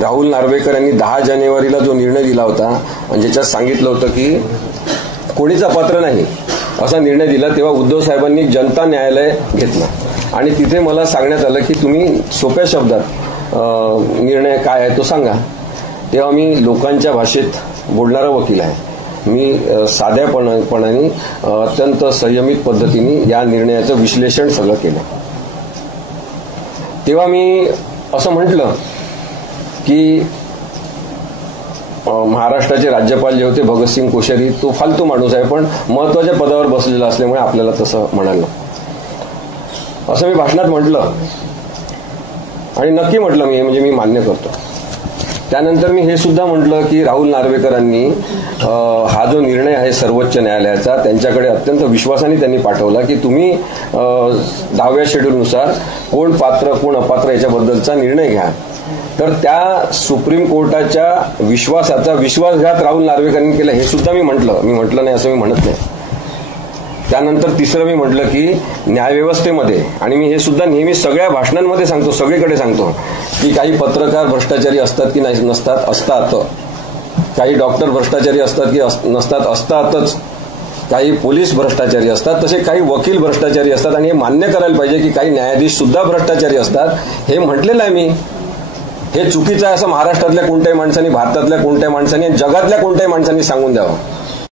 राहुल नार्वेकर यांनी 10 जानेवारीला जो निर्णय दिला होता आणि ज्याच्यात सांगितलं होतं की कोणीच अपात्र नाही असा निर्णय दिला, तेव्हा उद्धव साहेबांनी जनता न्यायालय घेतलं आणि तिथे मला सांगण्यात आलं की तुम्ही सोप्या शब्दात निर्णय काय आहे तो सांगा. तेव्हा मी लोकांच्या भाषेत बोलणारा वकील आहे. मी साध्यापणाने अत्यंत संयमित पद्धतीने या निर्णयाचं विश्लेषण सगळं केलं. तेव्हा मी असं म्हटलं की महाराष्ट्राचे राज्यपाल जे होते भगतसिंग कोश्यारी, तो फालतू माणूस आहे पण महत्वाच्या पदावर बसलेला असल्यामुळे आपल्याला तसं म्हणालं असं मी भाषणात म्हटलं आणि नक्की म्हटलं मी, म्हणजे मी मान्य करतो. त्यानंतर मी हे सुद्धा म्हटलं की राहुल नार्वेकरांनी हा जो निर्णय आहे सर्वोच्च न्यायालयाचा त्यांच्याकडे अत्यंत विश्वासाने त्यांनी पाठवला की तुम्ही 10व्या शेड्यूलनुसार कोण पात्र कोण अपात्र याच्याबद्दलचा निर्णय घ्या. तर त्या सुप्रीम कोर्टाच्या विश्वासाचा विश्वासघात राहुल नार्वेकरांनी केला हे सुद्धा मी म्हटलं नाही असं मी म्हणत नाही. त्यानंतर तिसरं मी म्हटलं की न्यायव्यवस्थेमध्ये, आणि मी हे सुद्धा नेहमी सगळ्या भाषणांमध्ये सांगतो, सगळीकडे सांगतो की काही पत्रकार भ्रष्टाचारी असतात की नाही, नसतात, असतात. काही डॉक्टर भ्रष्टाचारी असतात की नसतात, असतातच. काही पोलीस भ्रष्टाचारी असतात, तसे काही वकील भ्रष्टाचारी असतात आणि हे मान्य करायला पाहिजे की काही न्यायाधीश सुद्धा भ्रष्टाचारी असतात. हे म्हटलेलं आहे मी. हे चुकीचं आहे असं महाराष्ट्रातल्या कोणत्याही माणसांनी, भारतातल्या कोणत्याही माणसांनी, जगातल्या कोणत्याही माणसांनी सांगून द्यावं.